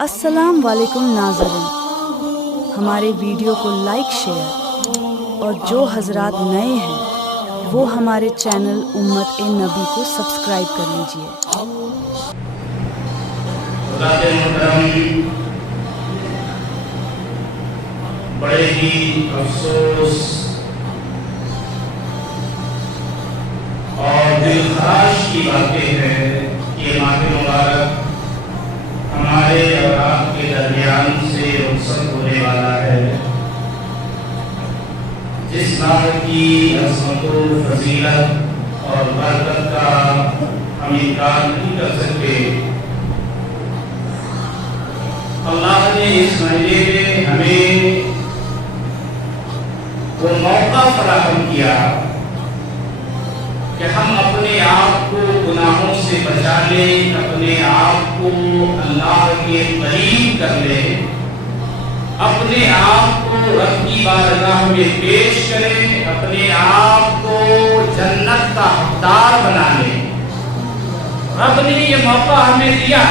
السلام علیکم ناظرین، ہمارے ویڈیو کو لائک شیئر اور جو حضرات نئے ہیں وہ ہمارے چینل امت نبی کو سبسکرائب کر لیجئے۔ حضرات محترم، بڑے ہی افسوس اور دلخراش کی باتیں ہیں کہ ماہ مبارک ہمارے اور آپ کے درمیان سے رخصت ہونے والا ہے، جس ماہ کی عظمت و فضیلت اور برکت کا ہم انکار نہیں کر سکتے۔ اللہ نے اس مہینے میں ہمیں وہ موقع فراہم کیا کہ ہم اپنے آپ کو گناہوں سے بچا لیں، اپنے آپ کو اللہ کے قریب کر لیں، اپنے آپ کو رب کی بارگاہ میں پیش کریں، اپنے آپ کو جنت کا حقدار بنا لیں۔ رب نے یہ موقع ہمیں دیا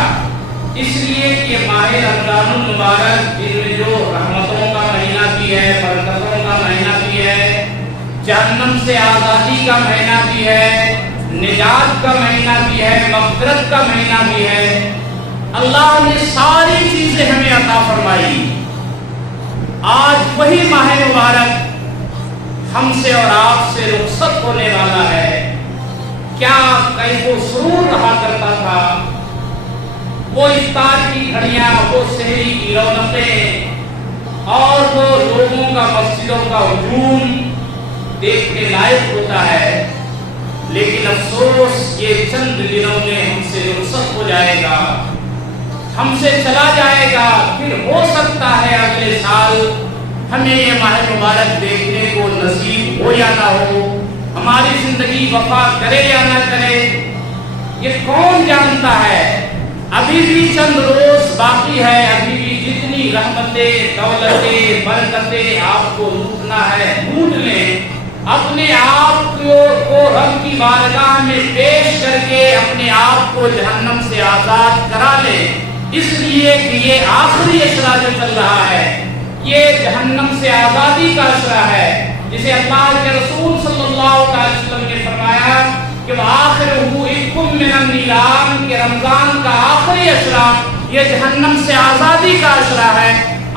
اس لیے کہ ماہ رمضان المبارک جن میں جو رحمتوں کا مہینہ بھی ہے، برکتوں کا مہینہ بھی ہے، جہنم سے آزادی کا مہینہ بھی ہے، نجات کا مہینہ بھی ہے، مغفرت کا مہینہ بھی ہے، اللہ نے ساری چیزیں ہمیں عطا فرمائی۔ آج وہی ماہ مبارک ہم سے اور آپ سے رخصت ہونے والا ہے۔ کیا کیف و سرور رہا کرتا تھا، وہ افطار کی گھڑیاں، وہ سحری کی رونقیں اور وہ لوگوں کا مسجدوں کا ہجوم دیکھنے لائق ہوتا ہے، لیکن افسوس یہ چند دنوں میں ہم سے رخصت ہو جائے گا، ہم سے چلا جائے گا۔ پھر ہو سکتا ہے اگلے سال ہمیں یہ ماہ مبارک دیکھنے کو نصیب ہو یا نہ ہو، ہماری زندگی وفا کرے یا نہ کرے، یہ کون جانتا ہے۔ ابھی بھی چند روز باقی ہے، ابھی بھی جتنی رحمتیں، دولتیں، برکتیں آپ کو لوٹنا ہے لوٹ لیں، اپنے آپ کو رب کی بارگاہ میں پیش کر کے اپنے آپ کو جہنم سے آزاد کرا لیں، اس لیے کہ یہ آخری اشرا جو چل رہا ہے یہ جہنم سے آزادی کا اشرا ہے، جسے اللہ کے رسول صلی اللہ علیہ وسلم نے فرمایا کہ وآخرہ عتق من النیران، کہ رمضان کا آخری اشرا یہ جہنم سے آزادی کا اشرا ہے۔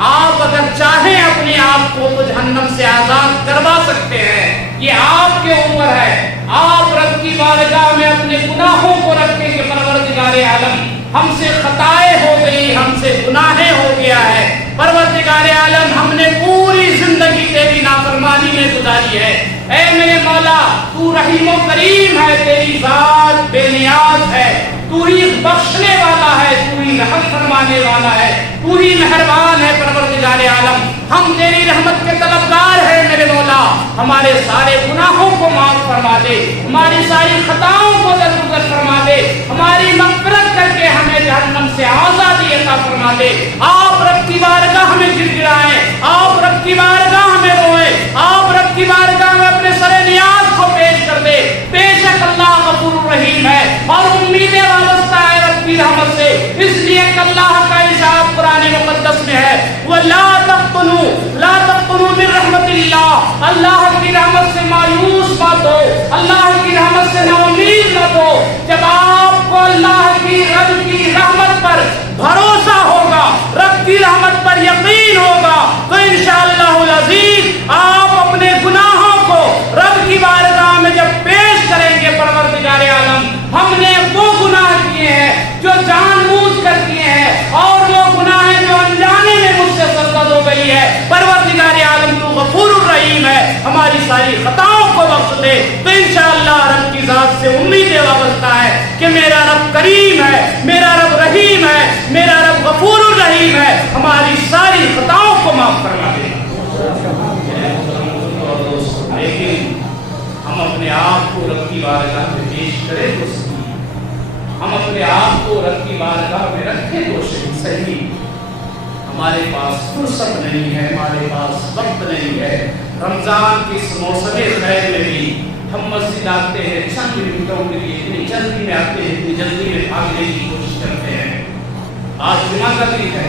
آپ اگر چاہیں اپنے آپ کو تو جہنم سے آزاد کروا سکتے ہیں، یہ آپ کے اوپر ہے۔ آپ رب کی بارگاہ میں اپنے گناہوں کو رکھیں کہ پروردگار عالم ہم سے خطائیں ہو گئی، ہم سے گناہیں ہو گیا ہے، پروردگار عالم ہم نے پوری زندگی تیری نافرمانی میں گزاری ہے، اے میرے مولا تو رحیم و کریم ہے، تیری ذات بے نیاز ہے، تو ہی بخشنے والا ہے، تو ہی رحم فرمانے والا ہے، تو ہی مہربان ہے پروردگار عالم، ہم تیری رحمت کے طلبگار ہیں میرے مولا، ہمارے سارے گناہوں کو معاف فرما دے، ہماری ساری خطاؤں کو درگزر فرما دے، ہماری مغفرت کر کے ہمیں جہنم سے آزادی عطا فرما دے۔ آپ رب کی بارگاہ ہمیں گر گرائیں، آپ رب کی بارگاہ ہمیں روئیں، آپ رب کی بارگاہ میں اپنے سر نیاز کو پیش کر دے۔ بے شک اللہ غفور الرحیم ہے اور امیدیں وابستہ ہے رب کی رحمت سے، اس لیے کہ اللہ کا ارشاد قرآن مقدس میں ہے وَلَا تَقْنُوا لَا تَقْنُوا مِن رحمت اللہ، اللہ کی رحمت سے مایوس مت ہو، اللہ کی رحمت سے نا امید مت ہو۔ جب آپ کو اللہ کی رب کی رحمت پر بھروسہ ہوگا، رب کی رحمت پر یقین ہوگا تو انشاءاللہ العزیز آپ اپنے گناہوں کو رب کی بارگاہ میں جب پیش کریں گے، پروردگار عالم ہم نے وہ گناہ کیے ہیں جو جان بوجھ کر کیے ہیں اور وہ گناہ ہیں جو انجانے میں مجھ سے سرزد ہو گئی ہے، پروردگار عالم تو غفور الرحیم ہے، ہماری ساری خطاؤں کو بخش دے۔ تو انشاءاللہ رب کی ذات سے امیدیں وابستہ ہے کہ میرا رب کریم ہے، میرا رب رحیم ہے، میرا رب غفور الرحیم ہے، ہماری ساری خطاؤں کو معاف فرما دے۔ لیکن ہم اپنے آپ کو رب کی بارگاہ میں پیش کریں تو صحیح، ہم اپنے آپ کو رب کی بارگاہ میں رکھیں تو صحیح۔ ہمارے پاس فرصت نہیں ہے، ہمارے پاس وقت نہیں ہے۔ رمضان کی اس موسم خیر میں بھی ہم مسجد آتے ہیں، چند منٹوں کے لیے اتنی جلدی میں آتے ہیں، اتنی جلدی میں بھاگنے کی کوشش کرتے ہیں، آج جمعہ کا دن ہے،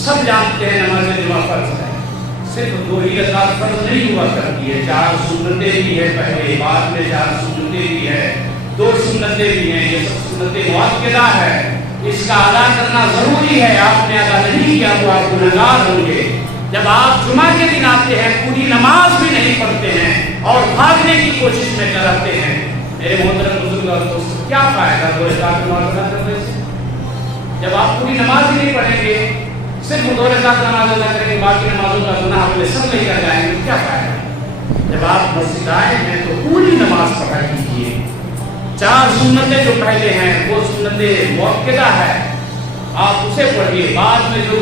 سب جانتے ہیں نماز جمعہ فرض ہے، صرف 2 ہی رکعت فرض نہیں ہوا کرتی ہے، 4 سنتیں بھی ہے، پہلے بعد میں 4 سنتیں بھی ہے، 2 سنتیں بھی ہیں، یہ سب سنتیں مؤکدہ ہے، اس کا ادا کرنا ضروری ہے، آپ نے ادا نہیں کیا تو آپ گنہگار ہوں گے۔ جب آپ جمعہ کے دن آتے ہیں، پوری نماز بھی نہیں پڑھتے ہیں اور بھاگنے کی کوشش میں کرتے ہیں، میرے محترم بزرگ اور دوستو، کیا فائدہ 2 رکعت نماز ادا کرنے سے؟ جب آپ پوری نماز ہی نہیں پڑھیں گے، صرف 2 رکعت نماز ادا کریں گے، باقی نمازوں کا گناہ اپنے سب نہیں کر جائیں گے، کیا فائدہ؟ جب آپ مسجد آئے ہیں تو پوری نماز پڑھا کیجیے، 4 سنتیں جو پہلے ہیں وہ سنتیں مؤکدہ ہے، آپ اسے پڑھیے، بعد میں جو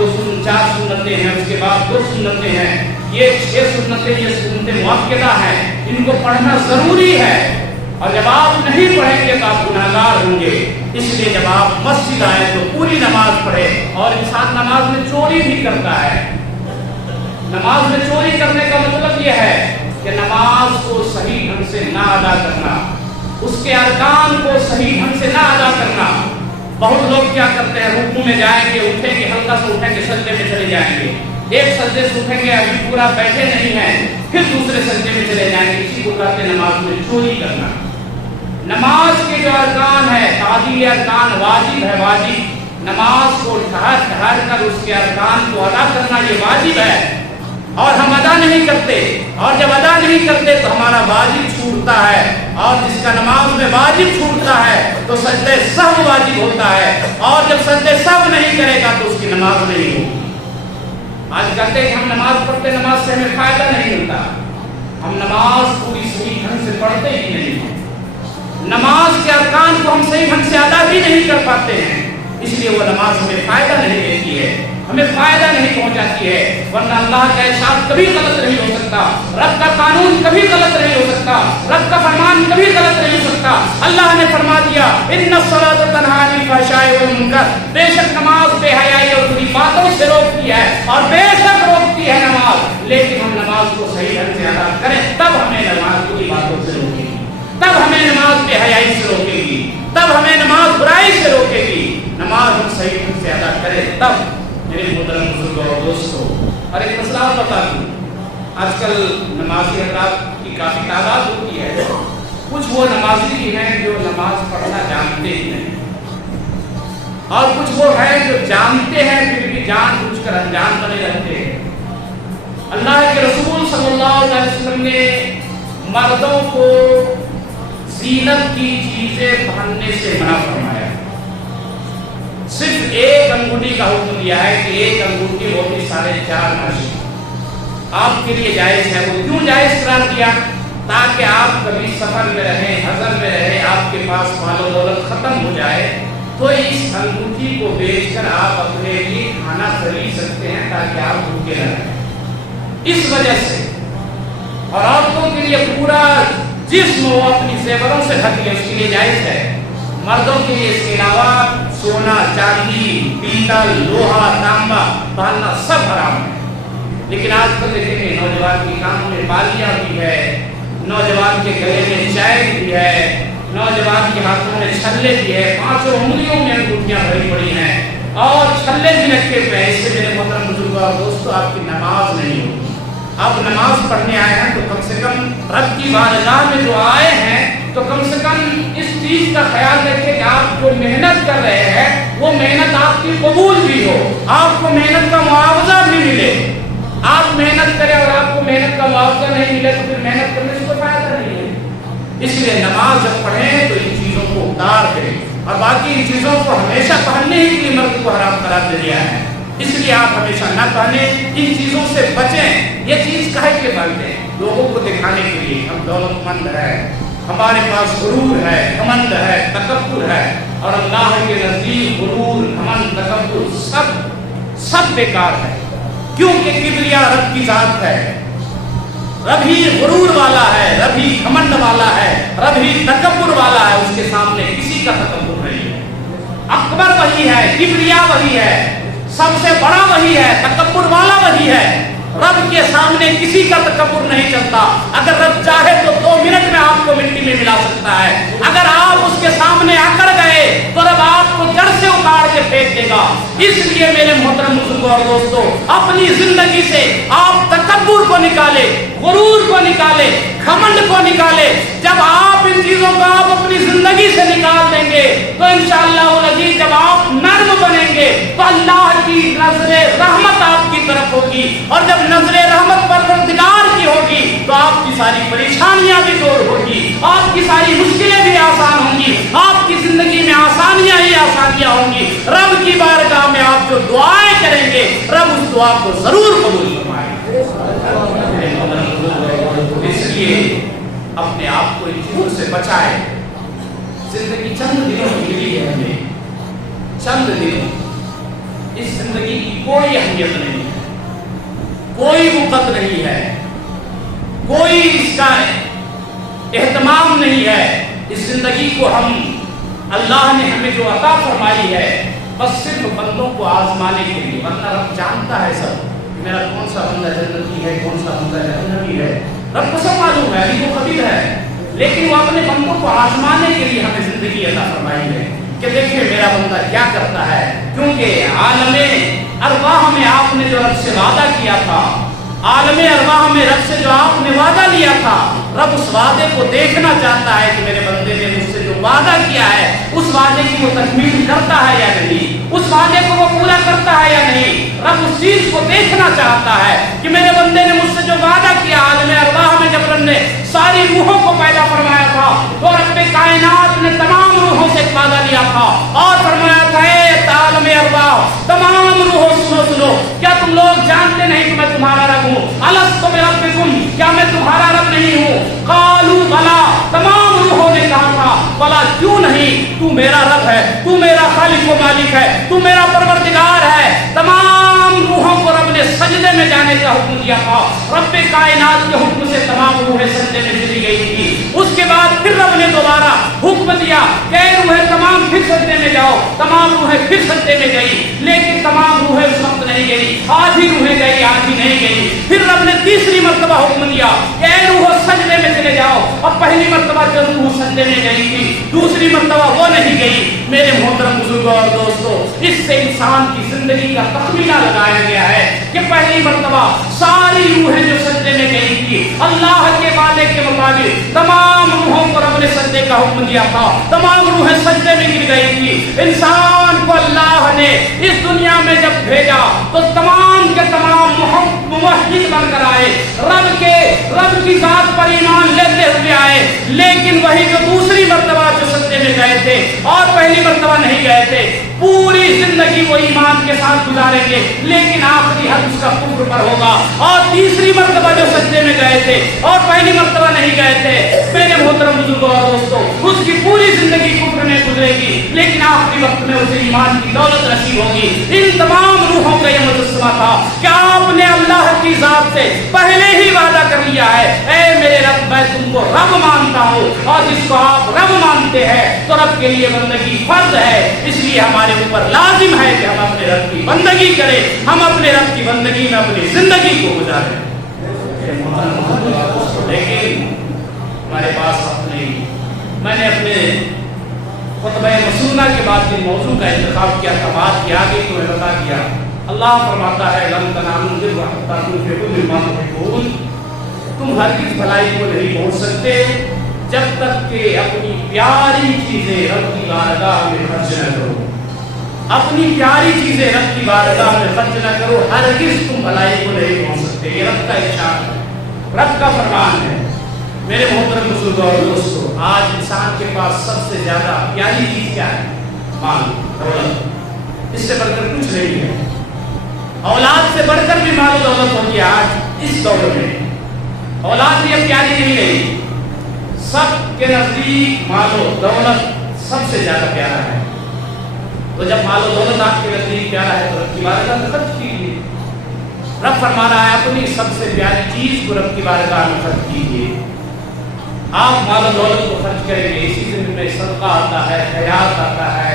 4 سنتیں ہیں اس کے بعد 2 سنتیں ہیں، یہ 6 سنتیں، یہ سنتیں مؤکدہ ہیں، ان کو پڑھنا ضروری ہے، اور جب آپ نہیں پڑھیں گے تو آپ گنہگار ہوں گے۔ اس لیے جب آپ مسجد آئیں تو پوری نماز پڑھیں، اور انسان نماز میں چوری بھی کرتا ہے، نماز میں چوری کرنے کا مطلب یہ ہے کہ نماز کو صحیح ڈھنگ سے نہ ادا کرنا، اس کے ارکان کو صحیح ڈھنگ سے نہ ادا کرنا۔ بہت لوگ کیا کرتے ہیں، رکوع میں جائیں گے، اٹھیں گے، ہلکا سے اٹھیں گے، سجدے میں چلے جائیں گے، ایک سجدے سے اٹھیں گے، ابھی پورا بیٹھے نہیں ہیں، پھر دوسرے سجدے میں چلے جائیں گے، اسی کو کہتے ہیں نماز میں چوری کرنا۔ نماز کے جو ارکان ہے، تعدیل ارکان واجب ہے، واجب، نماز کو ٹھہر کر اس کے ارکان کو ادا کرنا یہ واجب ہے، اور ہم ادا نہیں کرتے، اور جب ادا نہیں کرتے تو ہمارا واجب چھوٹتا ہے، اور جس کا نماز میں واجب چھوٹتا ہے تو سجدہ سہو واجب ہوتا ہے، اور جب سجدہ سہو نہیں کرے گا تو اس کی نماز نہیں ہوگی۔ آج کہتے ہیں کہ ہم نماز پڑھتے، نماز سے ہمیں فائدہ نہیں ملتا، ہم نماز پوری صحیح ڈھنگ سے پڑھتے ہی نہیں ہیں، نماز کے ارکان کو ہم صحیح ڈھنگ سے ادا بھی نہیں کر پاتے ہیں، اس لیے وہ نماز ہمیں فائدہ نہیں دیتی ہے، ہمیں فائدہ نہیں پہنچاتی ہے، ورنہ اللہ کا ارشاد کبھی غلط نہیں ہو سکتا، رب کا قانون کبھی غلط نہیں ہو سکتا، رب کا فرمان کبھی غلط نہیں ہو سکتا۔ اللہ نے فرما دیا ان الصلاۃ تنہی عن الفحشاء والمنکر، بے شک نماز بے حیائی اور بری باتوں سے روکتی ہے، اور بے شک روکتی ہے نماز، لیکن ہم نماز کو صحیح ڈھنگ سے ادا کریں تب ہمیں نماز بری باتوں سے روکے گی، تب ہمیں نماز بے حیائی سے روکے گی، تب ہمیں نماز برائی سے روکے گی، نماز ہم صحیح ڈھنگ سے ادا کریں تب۔ میرے محترم بزرگوں اور دوستوں، اور ایک مسئلہ بتا دوں، آج کل نمازی حضرات کی کافی تعداد ہوتی ہے، کچھ وہ نمازی بھی ہیں جو نماز پڑھنا جانتے ہی نہیں، اور کچھ وہ ہیں جو جانتے ہیں پھر بھی جان بوجھ کر انجان بنے رہتے ہیں۔ اللہ کے رسول صلی اللہ علیہ وسلم نے مردوں کو زینت کی چیزیں پہننے سے منع فرمایا، صرف ایک انگوٹھی کا حکم دیا ہے کہ ایک انگوٹھی وہ بھی 4.5 ناشی آپ کے لیے جائز ہے۔ وہ کیوں جائز قرار دیا؟ تاکہ آپ کبھی سفر میں رہیں، حضر میں رہیں، آپ کے پاس مال و دولت ختم ہو جائے تو اس انگوٹھی کو بیچ کر آپ اپنے لیے کھانا خرید سکتے ہیں تاکہ آپ بھوکے نہ رہیں۔ اس وجہ سے، اور عورتوں کے لیے پورا جسم وہ اپنی زیوروں سے ڈھک لے، اس کے لیے جائز ہے۔ مردوں کے لیے اس کے علاوہ سونا، چاندی، پیتل، لوہا، تانبا پہننا سب حرام ہے۔ لیکن آج کل دیکھیں گے نوجوان کی کانوں میں بالیاں بھی ہے، نوجوان کے گلے میں چین بھی ہے، نوجوان کے ہاتھوں میں چھلے بھی ہے، 5 انگلیوں میں انگوٹھیاں بھری پڑی ہیں اور چھلے بھی رکھے ہوئے ہیں۔ اس سے میرے محترم بزرگوں اور دوستوں، آپ کی نماز نہیں ہوگی۔ آپ نماز پڑھنے آئے ہیں تو کم سے کم رب کی بارگاہ میں جو آئے ہیں تو کم سے کم اس چیز کا خیال رکھیں کہ آپ جو محنت کر رہے ہیں وہ محنت آپ کی قبول بھی ہو، آپ کو محنت کا معاوضہ بھی ملے۔ آپ محنت کریں اور آپ کو محنت کا معاوضہ نہیں ملے تو پھر محنت کرنے سے کوئی فائدہ نہیں ہے۔ اس لیے نماز جب پڑھیں تو ان چیزوں کو اتار کریں، اور باقی ان چیزوں کو ہمیشہ پہننے ہی کے لیے مرد کو حرام قرار دے دیا ہے، اس لیے آپ ہمیشہ نہ پہنیں، ان چیزوں سے بچیں۔ یہ چیز کہے کے پہنتے ہیں؟ لوگوں کو دکھانے کے لیے ہم دولت مند ہیں، ہمارے پاس غرور ہے، گھمنڈ ہے، تکبر ہے، اور اللہ کے نزدیک غرور، گھمنڈ، تکبر سب بیکار ہے، کیونکہ کبریا رب کی ذات ہے، رب ہی غرور والا ہے، رب ہی گھمنڈ والا ہے، رب ہی تکبر والا ہے، اس کے سامنے کسی کا تکبر نہیں ہے۔ اکبر وہی ہے، کبریا وہی ہے، سب سے بڑا وہی ہے، تکبر والا وہی ہے، रब के सामने किसी का तकब्बुर नहीं चलता। अगर रब चाहे तो 2 मिनट में आपको मिट्टी में मिला सकता है। अगर आप उसके सामने अकड़ गए तो रब आपको जड़ से उखाड़ के फेंक देगा। इसलिए मेरे मोहतरम बुजुर्गों और दोस्तों, अपनी जिंदगी से आप तकब्बुर को निकाले, गुरूर को निकाले, घमंड को निकाले। जब आप इन चीजों को आप अपनी जिंदगी से निकाल देंगे तो इंशाअल्लाह अज़ीज़ जब आप नर्म बनेंगे तो अल्लाह की नजरे रहमत आपकी तरफ होगी, और जब नजरे रहमत परवरदिगार की होगी तो आपकी सारी परेशानियां भी दूर होगी, आपकी सारी मुश्किलें भी आसान होंगी, आपकी जिंदगी में आसानियां ही आसानियां होंगी। रब की बारगाह में आप जो दुआएं करेंगे रब उस दुआ को जरूर कबूल फरमाएगा। इसलिए अपने आप को इन चीजों से बचाए। जिंदगी चंद दिनों के लिए है, हमें चंद दिन, इस जिंदगी की कोई अहमियत नहीं है, कोई वक़्त नहीं है, कोई इसका एहतमाम नहीं है। इस जिंदगी को हम अल्लाह ने हमें जो अता फरमाई है बस सिर्फ बंदों को आजमाने के लिए, वरना रब जानता है सब मेरा कौन सा बंदा जन्नती है, कौन सा बंदा जहन्नमी है। रब को सब मालूम है, अली को खबीर है, लेकिन वो अपने बंदों को आजमाने के लिए हमें जिंदगी अता फरमाई है कि देखिए मेरा बंदा क्या करता है। क्योंकि आलमे अरवाह में आपने जो रब से वादा किया था, आलमे अरवाह में रब से जो आपने वादा लिया था, रब उस वादे को देखना चाहता है कि मेरे बंदे ने मुझसे जो वादा किया है उस वादे की वो तकमील करता है या नहीं, उस वादे को वो पूरा करता है या नहीं। रब उस चीज को देखना चाहता है कि मेरे बंदे ने मुझसे जो वादा किया। आलमे अरवाह में जब रब ने सारी रूहों को पैदा फरमाया था तो रब्बे कायनात ने तमाम रूहों से वादा लिया था और फरमाया था आलमे अरवाह तमाम रूहों सुनो, क्या तुम लोग जानते नहीं कि मैं तुम्हारा रब हूँ? अलस्तु बिरब्बिकुम, क्या मैं तुम्हारा रब नहीं हूँ? कालू बला, तमाम रूहों ने कहा था बला क्यों नहीं, तू मेरा रब है, तू मेरा खालिक व मालिक है, तू मेरा परवरदिगार है। तमाम रूहों को रब ने सजदे में जाने का हुक्म दिया था। रब्बे कायनात के हुक्म से तमाम रूहें सजदे में चली गई थी। उसके बाद फिर रब ने दोबारा हुक्म दिया कि रूहें तमाम फिर सजदे में जाओ, तमाम रूहें फिर सजदे में गई, लेकिन तमाम रूहें उस वक्त नहीं गई, आधी रूहें गई, आधी नहीं गई। फिर रब ने तीसरी मर्तबा हुक्म दिया कि रूह सजदे में चले जाओ। अब पहली मर्तबा जो रूह सजदे में गई थी, दूसरी मर्तबा वो नहीं गई। मेरे मोहतरम बुजुर्गों और दोस्तों, इससे इंसान की जिंदगी का तखमीना लगाया गया है कि पहली मर्तबा सारी रूहें जो सजदे में गई थी, अल्लाह के वादे के मुताबिक तमाम रूहों को रब ने सजदे का हुक्म दिया था, तमाम रूहें सजदे में गिर गई थी। इंसान को अल्लाह ने इस दुनिया में जब भेजा तो तमाम के तमाम मुवहिद बनकर आए, रब की जात पर ईमान लेते हुए आए। लेकिन वही जो दूसरी मर्तबा जो सजदे में गए थे और पहली मर्तबा नहीं गए थे, पूरी जिंदगी वो ईमान के साथ गुजारेंगे, लेकिन आखिरी हद उसका कुफ्र पर होगा। और तीसरी मर्तबा जो सजदे में गए थे और पहली मर्तबा नहीं गए थे, मेरे मोहतरम बुजुर्गों और दोस्तों, उसकी पूरी जिंदगी कुफ्र में गुजरेगी, लेकिन आखिरी वक्त में उसे ईमान की दौलत नसीब होगी। इन तमाम रूहों का यह मुजस्समा था कि आपने अल्लाह की जात से पहले ही वादा कर लिया है, ऐ मेरे रब मैं तुमको रब मानता हूँ, और जिसको आप रब मानते हैं तो रब के लिए बंदगी फर्ज है। इसलिए हमारे ऊपर लाजिम है कि हम अपने रब की बंदगी करें, हम अपने रब की बंदगी में अपनी जिंदगी को गुजारें। लेकिन हमारे पास अपने, मैंने अपने खुतबा मसूना के बाद जिन मौजू का इंतखाब किया था, बात की आगे तुम्हें बता दिया। अल्लाह फरमाता है लन तनालुल बिर्रा हत्ता तुनफिकू मिम्मा तुहिब्बून, तुम हरगिज़ भलाई को नहीं पहुंच सकते जब तक कि अपनी प्यारी चीजें रब की बारगाह में खर्च न करो, अपनी प्यारी चीजें रब की बारगाह में खर्च न करो, हरगिज़ तुम भलाई को नहीं पहुंच सकते। ये रब का इरशाद है, रब का फरमान है। मेरे मोहतरम बुजुर्गों और दोस्तों, आज इंसान के पास सबसे ज्यादा प्यारी चीज क्या है? माल, दौलत। इससे बढ़कर कुछ नहीं है। औलाद से बढ़कर भी माल दौलत होती है। आज इस दौर में औलाद भी अब प्यारी नहीं रही, सबके नजदीक मालो दौलत सबसे ज्यादा प्यारा है। तो जब मालो दौलत आपके नजदीक प्यारा है तो रब की बारगाह में खर्च कीजिए। रब फरमा रहा है अपनी सबसे प्यारी चीज को रब की बारगाह में खर्च कीजिए। आप मालो दौलत को खर्च करेंगे, इसी से सदका आता है, खैरात आता है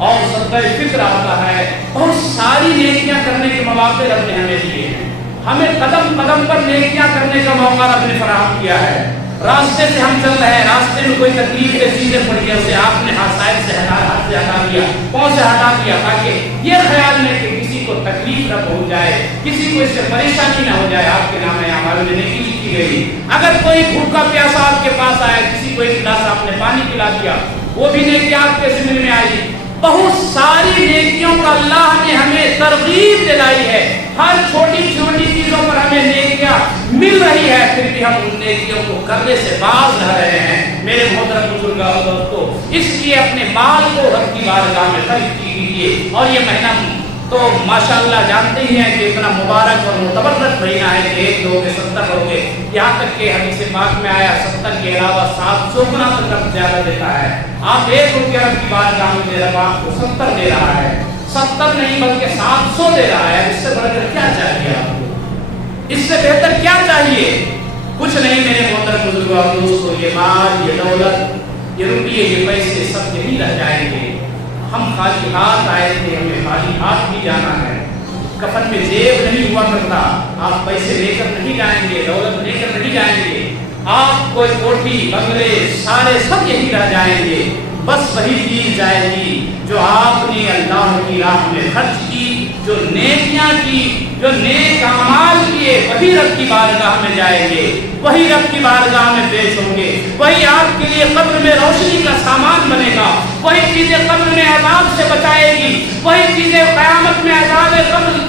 और सदका फिक्र आता है, और सारी नेकियां करने के मौके रब ने हमें दिए हैं। हमें कदम कदम पर नेकियां करने का मौका रब ने फराहम किया है। रास्ते से हम चल रहे हैं, रास्ते में कोई तकलीफ के चीजें पड़ गई, उसे आपने हाथ से हटा दिया, पाँव से हटा दिया, ताकि ये ख्याल में कि किसी को तकलीफ न पहुंच जाए, किसी को इससे परेशानी ना हो जाए। आपके नाम है हमारे लिए नेकी लिखी गई। अगर कोई भूखा प्यासा आपके पास आए, किसी को एक गिलास आपने पानी पिला दिया, वो भी नेकी आपके ज़िम्मे में आई। बहुत सारी नेकियों का अल्लाह ने हमें तरगीब दिलाई है। हर छोटी छोटी चीजों पर हमें नेकियां मिल रही है, फिर भी हम उन नेकियों को करने से बाज रह रहे हैं। मेरे मोहतरम बुजुर्ग और दोस्तों, इसलिए अपने माल को रब की बारगाह में खर्च कीजिए। और ये महीना तो माशाअल्लाह जानते ही हैं कि इतना मुबारक और मुतबर्रक महीना है कि 1 2 70 लोगे, यहाँ तक कि हदीस पाक में आया 70 के अलावा 700 गुना तक ज्यादा देता है। आप 1 रुपया रब की बारगाह में दे रहा, आपको 70 दे रहा है। 70 नहीं बल्कि 700 दे रहा है। इससे बढ़कर क्या चाहिए आपको? इससे बेहतर क्या चाहिए? कुछ नहीं मेरे मोहतरम बुजुर्गों और दोस्तों, ये माल, ये दौलत, ये रुपये, ये पैसे सब यही रह जाएंगे। हम खाली हाथ आए थे, हमें खाली हाथ भी जाना है। कफन में जेब नहीं हुआ करता, आप पैसे लेकर नहीं जाएंगे, दौलत लेकर नहीं जाएंगे। आप कोई कोठी बंगले सारे सब यही रह जाएंगे। बस वही चीज जाएगी जो आपने अल्लाह की राह में खर्च की, जो नेकियां की, जो नेक अमाल किए, वही रब की बारगाह में जाएंगे, वही रब की बारगाह में पेश होंगे। वही आपके लिए कब्र में रोशनी का सामान बनेगा, वही चीजें कब्र में अजाब से बचाएगी, वही चीजें कयामत में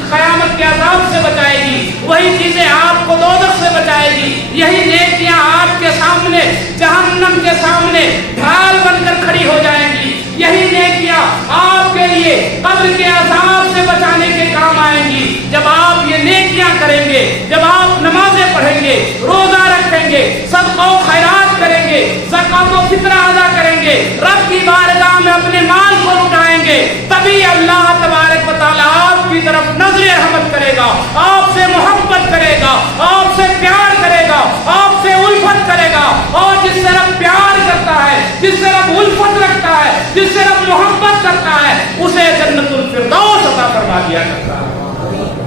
कयामत के अजाब से बचाएगी, वही चीजें आपको दोज़ख से बचाएगी। यही नेकियां आपके सामने जहन्नम के सामने ढाल बनकर खड़ी हो जाएंगी। यही नेकियां आपके लिए कब्र के अजाब से बचाने के काम आएंगी। जब आप ये नेकियां करेंगे, जब आप नमाजें पढ़ेंगे, रोजा रखेंगे, सदका व खैरात करेंगे, ज़कात व फित्रा अदा करेंगे, रब की बारगाह में अपने माल को लुटाएंगे, तभी अल्लाह तबारक व तआला आपकी तरफ नजर रहमत करेगा, आपसे मोहब्बत करेगा, आपसे प्यार करेगा, आपसे उल्फत करेगा। और जिससे रब प्यार करता है, जिससे रब उल्फत रखता है, जिससे रब मोहब्बत करता है, उसे जन्नतुल फिरदौस अता फरमा दिया करता है।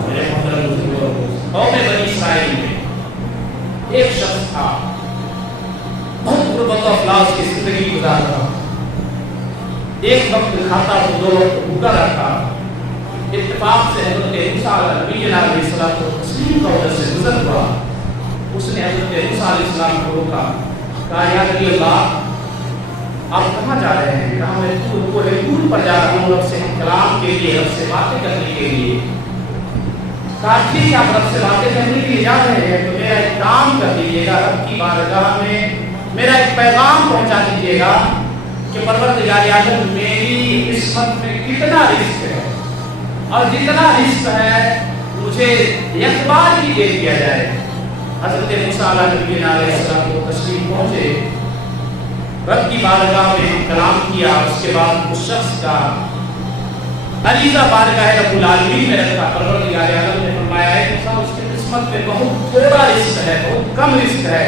मेरे मोहतरम बुजुर्गों, कौम बनी इस्राइल में एक शख्स था, बहुत गुर्बत और अफलास की जिंदगी गुजार रहा। एक वक्त खाता तो 2 वक्त भूखा रहता। इत्तेफाक से हज़रत मूसा अलैहिस्सलाम का उधर से गुजर हुआ। उसने हज़रत मूसा अलैहिस्सलाम को रोका, कहा या नबी अल्लाह, आप कहाँ जा रहे हैं? कहा मैं दूर पर जा रहा हूँ, रब से कलाम के लिए, रब से बातें करने के लिए। कहा ठीक है, आप रब से बातें करने के लिए जा रहे हैं तो मेरा एक काम कर दीजिएगा, रब की बारगाह में मेरा एक पैगाम पहुंचा दीजिएगा कि परवरदिगार आलम मेरी किस्मत में कितना रिस्क है, और जितना रिस्क है मुझे एक बार ही दे दिया जाए। हज़रत मूसा अलैहिस्सलाम को तशरीफ पहुंचे, रब की बारगाह में कलाम किया। उसके बाद उस शख्स का अलीज़ा बारगाह रब्बुल आलमीन में रखा। परवरदिगार आलम ने फरमाया है कि उसकी किस्मत में बहुत थोड़ा रिस्क है, बहुत कम रिस्क है,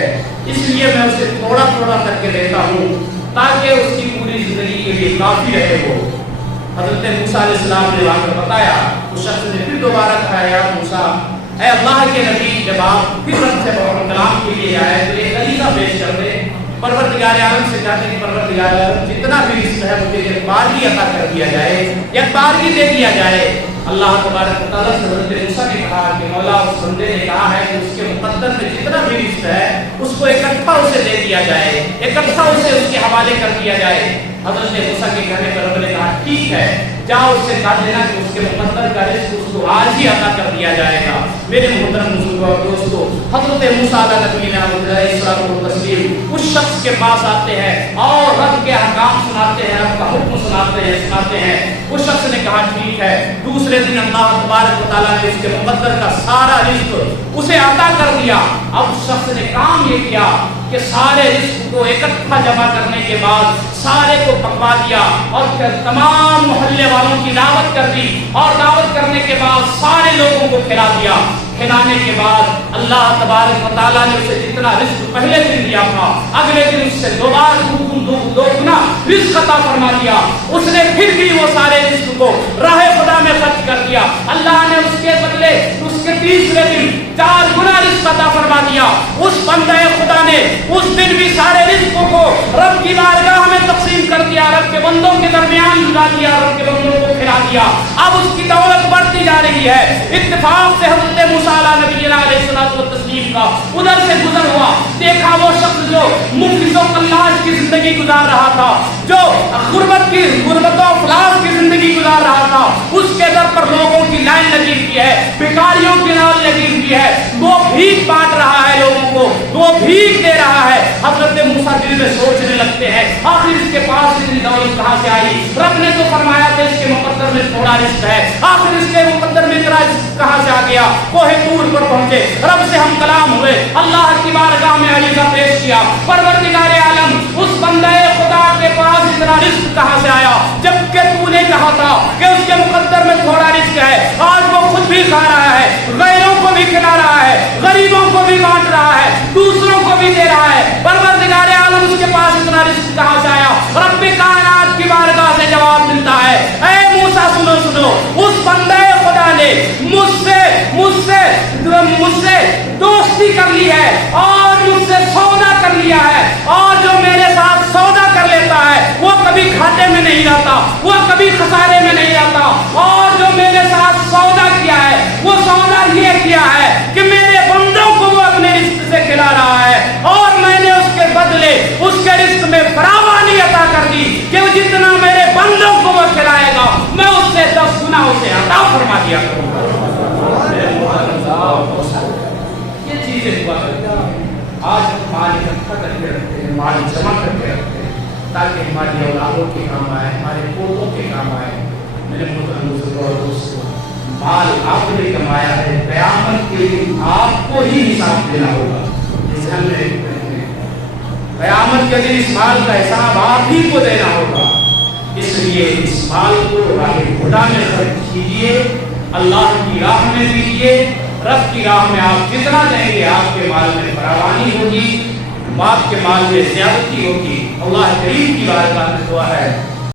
इसलिए मैं उसे थोड़ा थोड़ा करके देता हूँ ताकि उसकी पूरी जिंदगी के लिए काफी रहे। वो हज़रत मूसा अलैहिस्सलाम ने आकर बताया। उस शख्स ने फिर दोबारा कहा, या मूसा, ऐ अल्लाह के नबी, जब आप फिर रब से कलाम के लिए आए तो एक अलीज़ा पेश कर दे। परवरदिगार आलम से कहते हैं परवरदिगार आलम जितना भी रिस्क है मुझे एक बार ही अता कर दिया जाए, एक बार ही दे दिया जाए। अल्लाह तबारक व तआला से हज़रत मूसा ने कहा कि मौला, उस बंदे ने कहा है कि उसके मुक़द्दर में जितना भी रिस्क है उसको इकट्ठा उसे दे दिया जाए, इकट्ठा उसे उसके हवाले कर दिया जाए। हज़रत मूसा के कहने पर रब ने कहा ठीक है, जाओ उससे कह देना कि उसके मुक़द्दर का रिस्क उसको आज ही अता कर दिया जाएगा। मेरे मोहतरम बुजुर्गों और दोस्तों, हज़रत मूसा अलैहिस्सलाम उस शख्स के पास आते हैं और रब के अहकाम सुनाते हैं, रब का हुक्म सुनाते हैं। उस शख्स ने कहा ठीक है। दूसरे दिन अल्लाह तबारक व तआला ने उसके मुक़द्दर का सारा रिस्क उसे अता कर दिया। अब उस शख्स ने काम ये किया कि सारे रिस्क को इकट्ठा जमा करने के बाद सारे को पकवा दिया और फिर तमाम मोहल्ले वालों की दावत कर दी, और दावत करने के बाद सारे लोगों को खिला दिया। खिलाने के बाद अल्लाह तबारक व तआला ने उसे जितना रिस्क पहले दिन दिया था, अगले दिन उससे दोगुना रिस्क अता फरमा दिया। उसने फिर भी वो सारे रिस्क को राह खुदा में खर्च कर दिया। अल्लाह ने उसके बदले उसके तीसरे दिन 4 गुना रिस्क अता फरमा दिया। उस बंदे खुदा ने उस दिन भी सारे रिस्कों को रब की बारगाह में तकसीम कर दिया, रब के बंदों के दरमियान लुटा दिया, रब के बंदों को खिला दिया। अब उसकी दौलत बढ़ती जा रही है। इत्तेफाक से हज़रत मूसा अलैहिस्सलातु वस्सलाम का उधर से गुजर हुआ, देखा वो शख्स जो मुफ्लिसों कल्लाश की जिंदगी गुजार रहा था, जो गुर्बतों अफलास की जिंदगी गुजार रहा था, उसके दर पर लोगों की लाइन लगी हुई है, भिखारियों की लाइन लगी हुई है, वो भीख बांट रहा है लोगों को, वो भीख दे रहा है। हज़रत मूसा दिल में सोचने लगते हैं, आखिर इसके पास इतनी दौलत कहाँ से आई? रब ने तो फरमाया था इसके मुकद्दर में थोड़ा रिस्क है, आखिर इसके मुकद्दर में इतना रिस्क कहाँ से आ गया? कोहे तूर पर पहुंचे, रब से हम कलाम हुए, अल्लाह की बारगाह में अरीज़ा पेश किया, परवरदिगार आलम उस बंदे खुदा के पास इतना रिस्क कहाँ से आया? जबकि तूने कहा था कि उसके मुकद्दर में थोड़ा रिस्क है। आज वो खुद भी खा रहा है, गैरों को भी खिला रहा है, गरीबों को भी बांट रहा है, दूसरों को भी दे रहा है। परवरदिगार आलम उसके पास इतना रिस्क कहाँ से आया? रब्बे कायनात की बारगाह से जवाब मिलता है, ऐ मूसा सुनो सुनो, उस बंदे खुदा ने मुझसे दोस्ती कर ली है और मुझसे सौदा कर लिया है, और जो मेरे साथ सौदा कर लेता है वो कभी घाटे में नहीं रहता, वो कभी खसारे में नहीं रहता। और जो मेरे साथ सौदा किया है वो सौदा ये किया है कि मेरे बंदों को वो अपने रिस्क से खिला रहा है, और मैंने उसके बदले उसके रिस्क में फरावानी अता कर दी कि वो जितना मेरे बंदों को वो खिलाएगा मैं उससे 10 गुना उसे अता फरमा दिया करूंगा। ये चीजें हुआ आज हम माल इकट्ठा करके रखते हैं, माल जमा करके रखते हैं ताकि हमारी औलादों के काम आए, हमारे पोतों के काम आए। मेरे मोहतरम बुजुर्गों और दोस्तों, माल आपने कमाया है, क़यामत के दिन आपको ही हिसाब देना होगा। क़यामत के दिन इस माल का हिसाब आप ही को देना होगा। इसलिए इस माल को राह खुदा में खर्च कीजिए, अल्लाह की राह में दीजिए। रब की राह में आप जितना देंगे आपके माल में फरावानी होगी, आपके माल में ज़्यादती होगी। अल्लाह करीम की बारगाह में दुआ है